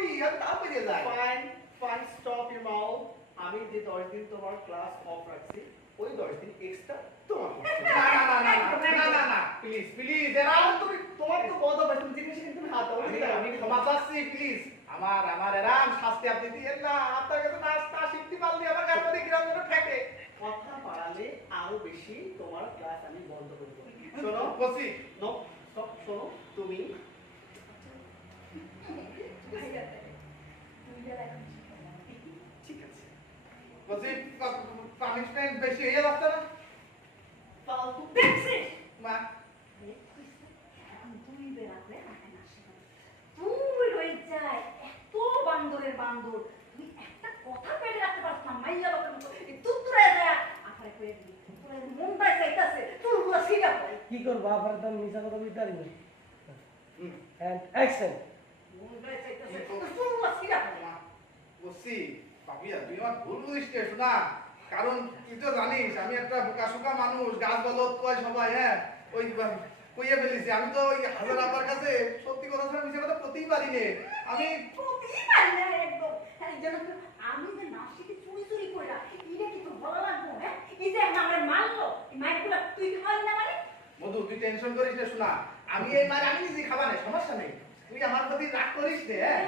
করি আর তারপরে যাই। Fine fine stop your mouth. আমি যে 10 দিন তোমার ক্লাস অফ রাখছি ওই 10 দিন এক্সট্রা তোমার না প্লিজ প্লিজ এরাম তুমি তোমার তো বদ অভ্যাস তুমি জিনিস কিন্তু হাত দাও আমি ক্ষমা চাচ্ছি প্লিজ আমার এরাম শাস্তি আপনি দিয়েন না। আপনার কাছে নাস্তা শিখতে পারলে আমার গাড়ি গ্রাম যেন ঠেকে। কথা বাড়ালে আরো বেশি তোমার ক্লাস আমি বন্ধ করে দেব। শোনো বসি নো সব শোনো তুমি ঠিক আছে বসি পানিশমেন্ট বেশি হয়ে যাচ্ছে না ফালতু দেখছিস মা? তুই বেড়াতে তুই রয়ে যায় এত বান্দরের বান্দর তুই একটা কথা পেটে রাখতে পারছ না মাইয়া লোকের মতো তুতুরে যায় আফারে কয়ে দিবি তোর মনটাই চাইতাছে তুই পুরো সিগা পড়ে কি করবো আপনার তো মিশা কথা বলতে পারি না এন্ড অ্যাকশন মনটাই চাইতাছে তুই পুরো সিগা পড়ে বসি পাপিয়া তুই আমার ভুল বুঝিস কে শোনা। কারণ তুই তো জানিস আমি একটা বোকাশোকা মানুষ, গাছ বলত কয় সবাই। হ্যাঁ ওই কইয়া ফেলিছি আমি তো ওই হাজার আপার কাছে সত্যি কথা ছাড়া মিশে কথা করতেই পারি নে। আমি প্রতিই পারি না একদম এই জন্য তো আমি যে না শিখে চুরি চুরি কইরা এটা কি তো ভালো লাগবো হ্যাঁ এই যে আমরা মারলো এই মাইরগুলো তুই খাওয়ালি না মানে মধু তুই টেনশন করিস না শোনা। আমি এই মার আমি নিজে খাবার নেই, সমস্যা নেই। তুই আমার প্রতি রাগ করিস নে। হ্যাঁ